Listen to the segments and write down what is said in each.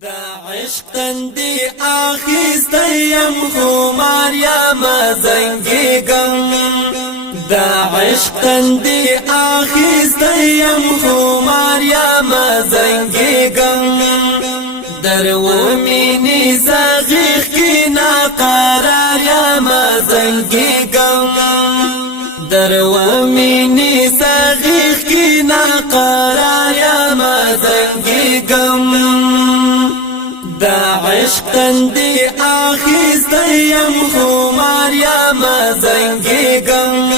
دا عشق تندی آخیستیم خمار یا مزنگی گم دا عشق تندی آخیستیم خمار یا مزنگی گم در ومینی زغیخ کی ناقرار یا مزنگی گم در ومینی زغیخ کی ناقرار یا مزنگی گم دا عشق تندی آخیستیم خمار یا مزنگی گم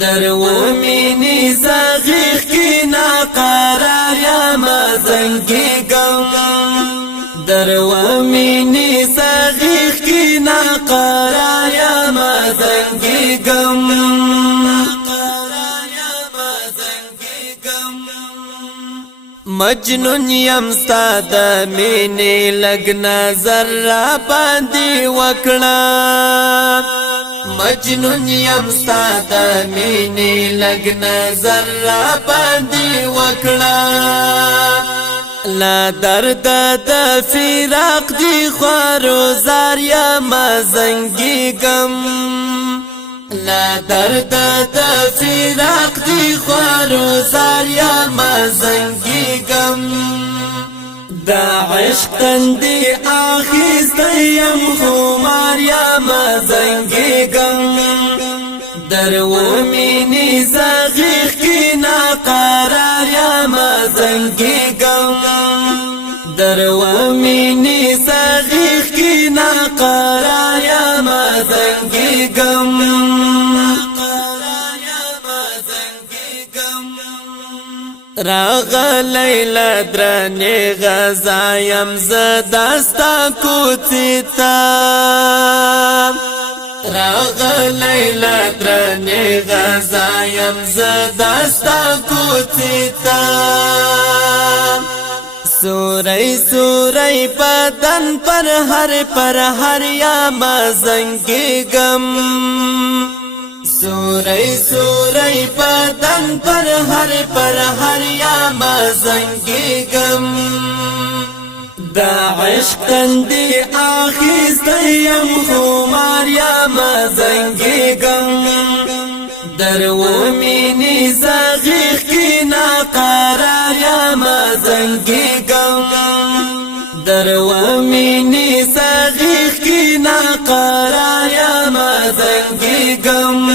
در ومینی زغیخ کی ناقرار یا مزنگی گم در ومینی زغیخ کی ناقرار یا مزنگی گم مجنون یم ستا د مینې لګ نظر را باندې وکړه مجنون یم ستا د مینې لګ نظر را باندې وکړه لا درد د فراق دی خوارو زار یا مزنګي غم لا درد د فراق دی خوارو زار یا مزنگی گم دا عشق تندی آخیستیم خمار یا مزنگی گم در ومینی زغیخ کی ناقرار یا مزنگی گم در ومینی زغیخ کی ناقرار یا مزنگی گم راغلی لدرنی غزایم زدستا کوتیتا راغلی لدرنی غزایم زدستا کوتیتا سوری سوری بدن پر هر یا مزنگی گم سوری سوری بدن پر هر یا مزنگی گم دا عشق تندی آخیستیم خمار یا مزنگی گم در ومینی زغیخ کی ناقرار یا مزنگی گم در ومینی زغیخ کی ناقرار یا مزنگی گم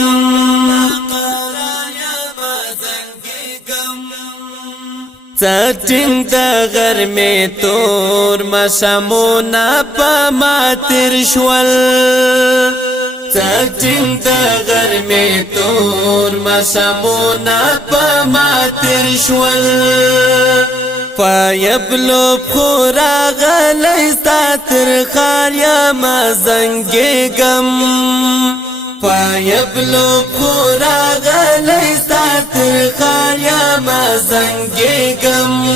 سټینګ د غرمې تور مشمونه په ماتر شول سټینګ د غرمې تور مشمونه په ماتر شول فیبلو خورا غلی ستاتر خار یا مزنگی گم فیبلو خورا غلی ستاتر خار یا مزنگی گم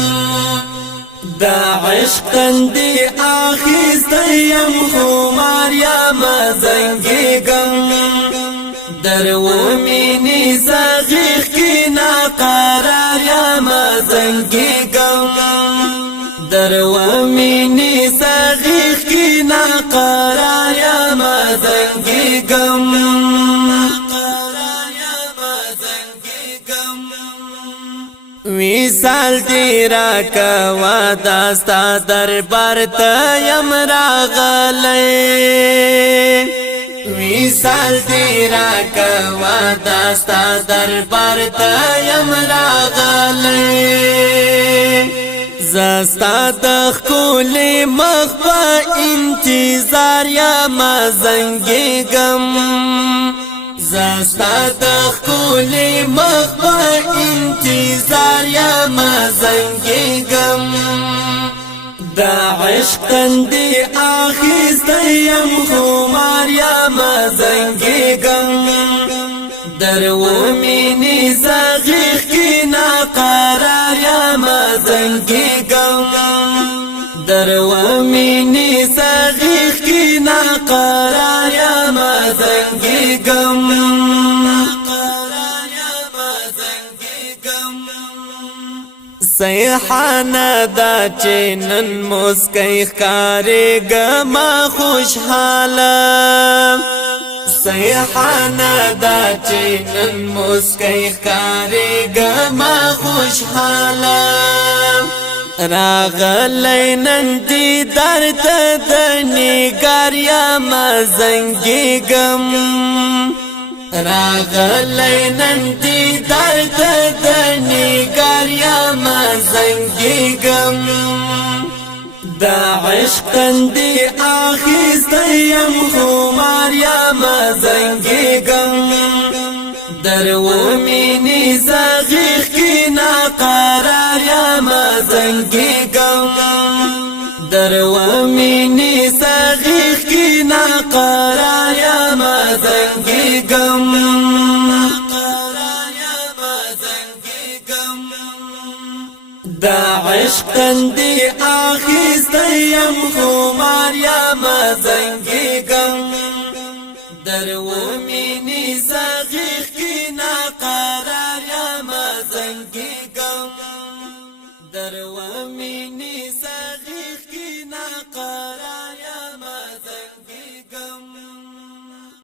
دا عشق تندی آخیستیم خمار یا مزنگی گم در ومینی زغیخ کی ناقرار یا مزنگی گم در ومینی زغیخ کی ناقرار یا مزنگی گم ویسال دی را کوا داستا دربار ته یم راغلی ویسال دی را کوا داستا دربار ته یم راغلی زستا د خپل مخ په انتظار یا مزنګي غم زستا د خپل مخ په انتظار یا مزنګي غم دا عشق تندی آخیستیم خمار یا مزنگی گم در ومینی زغیخ کی ناقرار یا مزنگی گم در ومینی زغیخ کی ناقرار یا مزنگی گم سیحانا دا چینن مسکی خکاری گما خوشحالا سیحانا دا چینن مسکی خکاری گما خوشحالا راغلی نن دیدار ته د نگار یما زنګېږم راغلی نن دیدار ته د نگار یما زنګېږم دا عشق تندې اخیستی یم خمار یما زنګېږم در و مینی زغیخ کی ناقرار یما زنګېږم در و مینی زغیخ کی ناقرار یما زنګېږم دا عشق تندې اخیستی یم خمار یما زنګېږم در و